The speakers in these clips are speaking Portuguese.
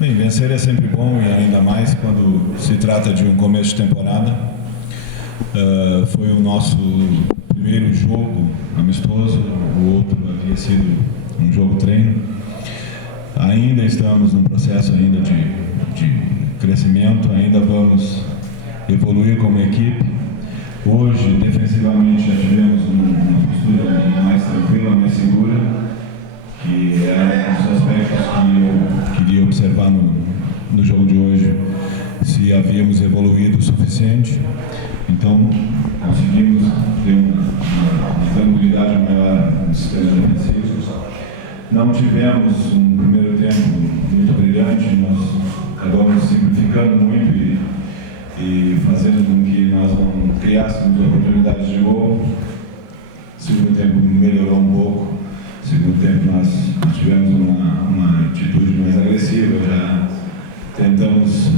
Bem, vencer é sempre bom e ainda mais quando se trata de um começo de temporada. Foi o nosso primeiro jogo amistoso, o outro havia sido um jogo treino. Ainda estamos num processo ainda de crescimento, ainda vamos evoluir como equipe. Hoje, defensivamente, já tivemos uma postura mais tranquila, mais segura, que é um dos aspectos que eu queria observar no jogo de hoje, se havíamos evoluído o suficiente. Então, conseguimos ter uma tranquilidade maior no sistema defensivo. Não tivemos um primeiro tempo muito brilhante, nós acabamos simplificando muito e fazendo com que nós não criássemos oportunidades de gol. O segundo tempo melhorou um pouco. No segundo tempo nós tivemos uma atitude mais agressiva, já tentamos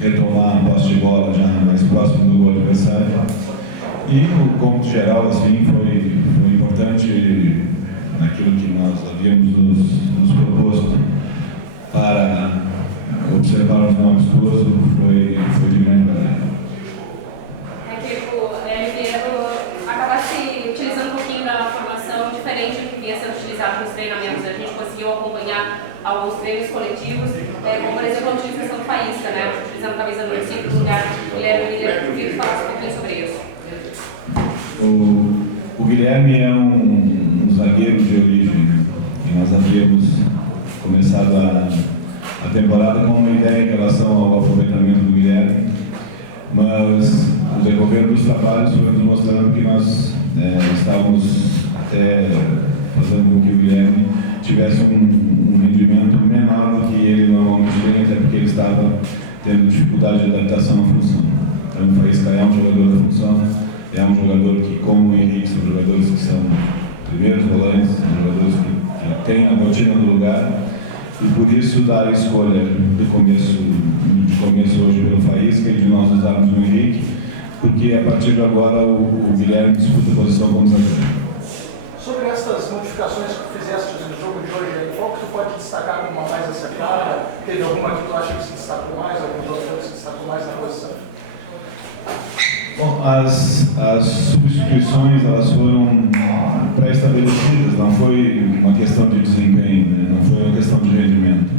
retomar a posse de bola já mais próximo do gol adversário. E no cômputo geral, assim, foi importante naquilo que nós havíamos nos proposto para observarmos no amistoso, foi de grande valia. Acabaste utilizando um pouquinho da formação diferente do que vinha sendo utilizado nos treinamentos. A gente conseguiu acompanhar alguns treinos coletivos, como por exemplo a utilização do Faísca, né? Utilizando a camisa número 5 no lugar do Guilherme Miller. Eu queria falar um pouquinho sobre isso. O Guilherme é um zagueiro de origem, e nós havíamos começado a temporada com uma ideia em relação ao aproveitamento do Guilherme, mas o decorrer dos trabalhos foi nos mostrando que nós estávamos até fazendo com que o Guilherme tivesse um rendimento menor do que ele normalmente tem, até porque ele estava tendo dificuldade de adaptação à função. Então o Faísca é um jogador da função, é um jogador que, como o Henrique, são jogadores que são primeiros volantes, são jogadores que têm a rotina do lugar, e por isso dar a escolha de começo hoje pelo Faísca e de nós usarmos o Henrique, porque a partir de agora o Guilherme disputa a posição como zagueiro. Sobre essas modificações que fizeste no jogo de hoje, qual que tu pode destacar como a mais acertada? Teve alguma que tu acha que se destacou mais, alguma outra que se destacou mais na posição? Bom, as substituições elas foram pré-estabelecidas, não foi uma questão de desempenho, né? Não foi uma questão de rendimento.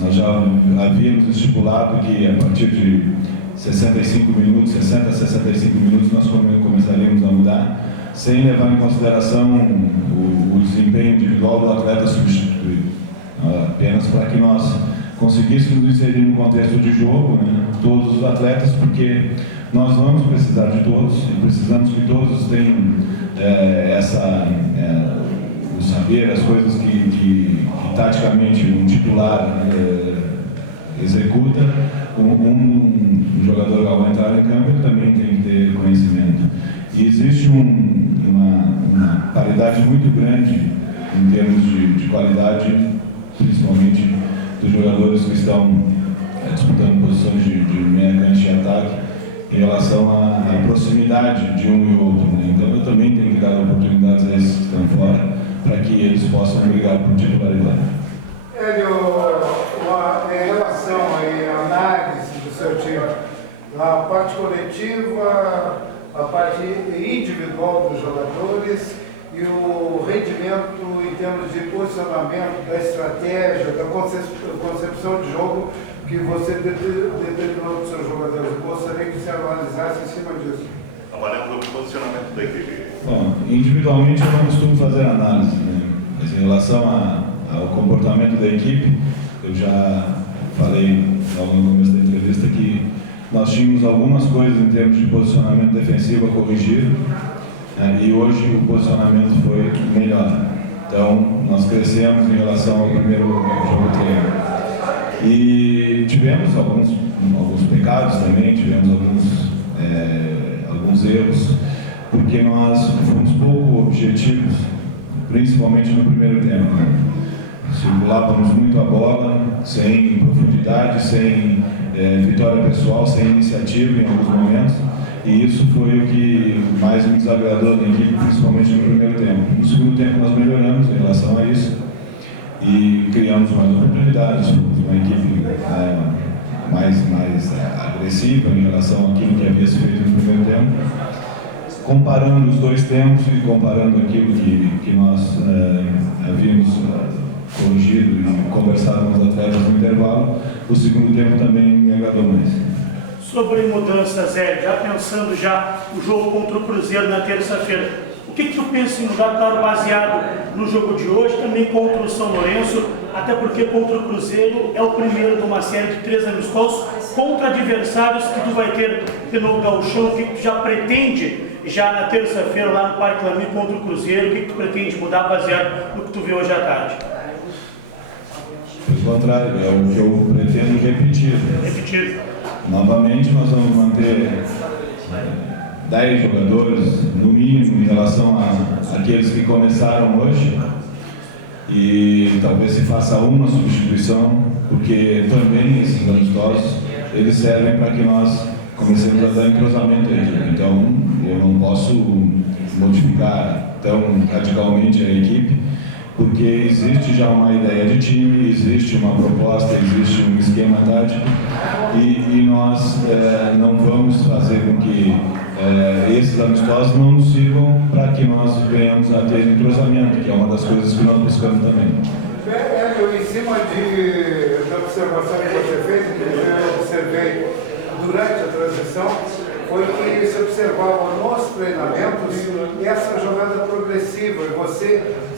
Nós já havíamos estipulado que a partir de 65 minutos, 60 a 65 minutos, nós começaríamos a mudar, sem levar em consideração o desempenho individual do atleta substituído, apenas para que nós conseguíssemos inserir no contexto de jogo, né, todos os atletas, porque nós vamos precisar de todos e precisamos que todos tenham o saber, as coisas que taticamente um titular executa. Um jogador, ao entrar em campo, ele também tem que ter conhecimento. E existe uma paridade muito grande em termos de qualidade, principalmente dos jogadores que estão disputando posições de meia cancha e ataque, em relação à proximidade de um e outro, né? Então eu também tenho que dar oportunidades a esses que estão fora, para que eles possam brigar por titularidade. Hélio, em relação à análise do seu time, a parte coletiva, a parte individual dos jogadores e o rendimento em termos de posicionamento, da estratégia, da concepção de jogo que você determinou dos seus jogadores. Eu gostaria que você analisasse em cima disso. Trabalhando no posicionamento da equipe. Bom, individualmente eu não costumo fazer análise, né? Mas em relação ao comportamento da equipe, eu já falei logo no começo da entrevista que nós tínhamos algumas coisas em termos de posicionamento defensivo a corrigir, né? E hoje o posicionamento foi melhor. Então nós crescemos em relação ao primeiro jogo treino. E tivemos alguns pecados também, tivemos alguns erros, porque nós fomos pouco objetivos, principalmente no primeiro tempo. Circulávamos muito a bola, sem profundidade, sem vitória pessoal, sem iniciativa em alguns momentos, e isso foi o que mais me desagradou na equipe, principalmente no primeiro tempo. No segundo tempo nós melhoramos em relação a isso, e criamos mais oportunidades, fomos uma equipe mais agressiva em relação àquilo que havia sido feito no primeiro tempo. Comparando os dois tempos e comparando aquilo que nós havíamos corrigido e conversado com os atletas no intervalo, o segundo tempo também me agradou mais. Sobre mudanças, já pensando o jogo contra o Cruzeiro na terça-feira, o que tu pensa em mudar, claro, baseado no jogo de hoje, também contra o São Lourenço, até porque contra o Cruzeiro é o primeiro de uma série de 3 amistosos contra adversários que tu vai ter de novo gauchão, o que tu já pretende já na terça-feira lá no Parque Lamy contra o Cruzeiro, o que tu pretende mudar baseado no que tu viu hoje à tarde? Pelo contrário, é o que eu pretendo repetir. Novamente, nós vamos manter 10 jogadores, no mínimo, em relação àqueles que começaram hoje. E talvez se faça uma substituição, porque também esses amistosos, eles servem para que nós comecemos a dar entrosamento à equipe. Então, eu não posso modificar tão radicalmente a equipe, porque existe já uma ideia de time, existe uma proposta, existe um esquema tático e nós não vamos fazer com que esses amistosos não nos sirvam para que nós venhamos a ter entrosamento, que é uma das coisas que nós buscamos também. Em cima da observação que você fez, eu observei durante a transição, foi que se observava nos treinamentos essa jogada progressiva. Você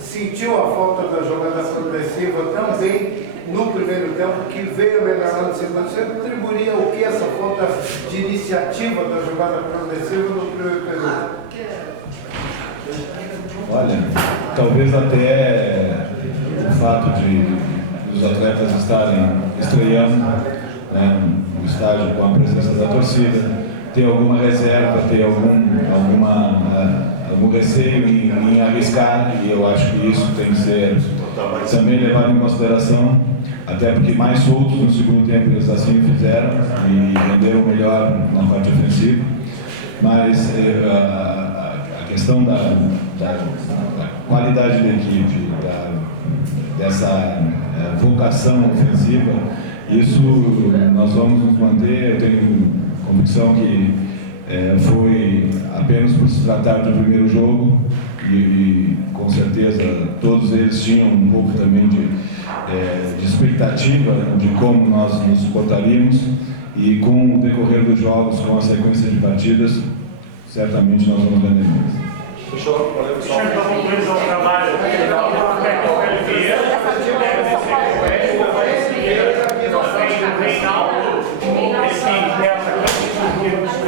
sentiu a falta da jogada progressiva também no primeiro tempo, que veio melhorando no segundo. Você atribuiria o que essa falta de iniciativa da jogada progressiva no primeiro período? Olha, talvez até o fato de os atletas estarem estreando no estádio com a presença da torcida, ter alguma reserva, ter algum receio em arriscar, e eu acho que isso tem que ser também levado em consideração, até porque mais soltos no segundo tempo eles assim fizeram e renderam melhor na parte ofensiva, mas a questão da qualidade da equipe, dessa vocação ofensiva, isso nós vamos nos manter. Eu tenho convicção que foi apenas por se tratar do primeiro jogo e com certeza todos eles tinham um pouco também de expectativa de como nós nos portaríamos, e com o decorrer dos jogos, com a sequência de partidas, certamente nós vamos ganhar mais. Deixa eu concluir o trabalho.